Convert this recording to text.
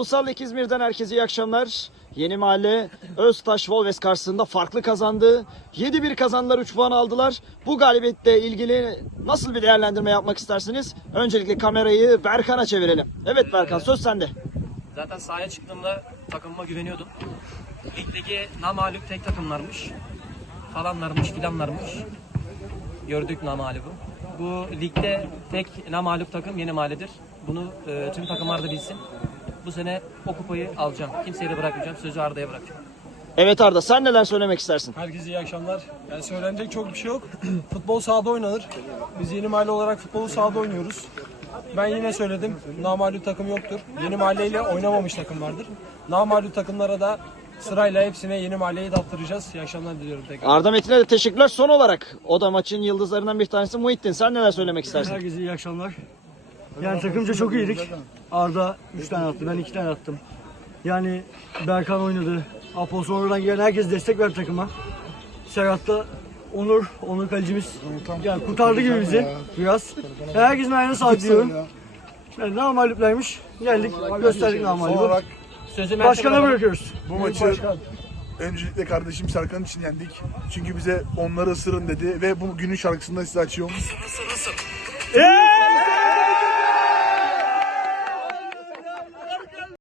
Ulusal Lig İzmir'den herkese iyi akşamlar. Yeni Mahalle Öztaş Volves karşısında farklı kazandı. 7-1 kazandılar, 3 puan aldılar. Bu galibiyetle ilgili nasıl bir değerlendirme yapmak istersiniz? Öncelikle kamerayı Berkan'a çevirelim. Evet Berkan söz sende. Zaten sahaya çıktığımda takımıma güveniyordum. Ligdeki namalüp tek takımlarmış. Falanlarmış filanlarmış. Gördük namalübü. Bu ligde tek namalüp takım yeni mahalledir. Bunu e, tüm takımlar da bilsin. Bu sene o kupayı alacağım. Kimseye de bırakmayacağım. Sözü Arda'ya bırakacağım. Evet Arda sen neler söylemek istersin? Herkese iyi akşamlar. Yani söylenecek çok bir şey yok. Futbol sahada oynanır. Biz yeni mahalle olarak futbolu sahada oynuyoruz. Ben yine söyledim. Namalü takım yoktur. Yeni mahalleyle oynamamış takım vardır. Namalü takımlara da sırayla hepsine yeni mahalleyi daptıracağız. İyi akşamlar diliyorum tekrar. Arda Metin'e de teşekkürler. Son olarak o da maçın yıldızlarından bir tanesi Muhittin. Sen neler söylemek istersin? Herkese iyi akşamlar. Yani takımca çok iyiydik. Arda 3 tane attı, ben 2 tane attım. Yani Berkan oynadı. Apo sonradan gelen herkes destek verdi takıma. Serhat'ta Onur, Onur kalecimiz. Yani kurtardı gibi bizi biraz. Yani herkesin ayağına sağlık diyorum. Yani namaliplermiş. Geldik, gösterdik namalibi. olarak Sözü Başkana bırakıyoruz. bu maçı öncelikle kardeşim Serkan için yendik. Çünkü bize onları ısırın dedi ve bu günün şarkısını da size açıyorum.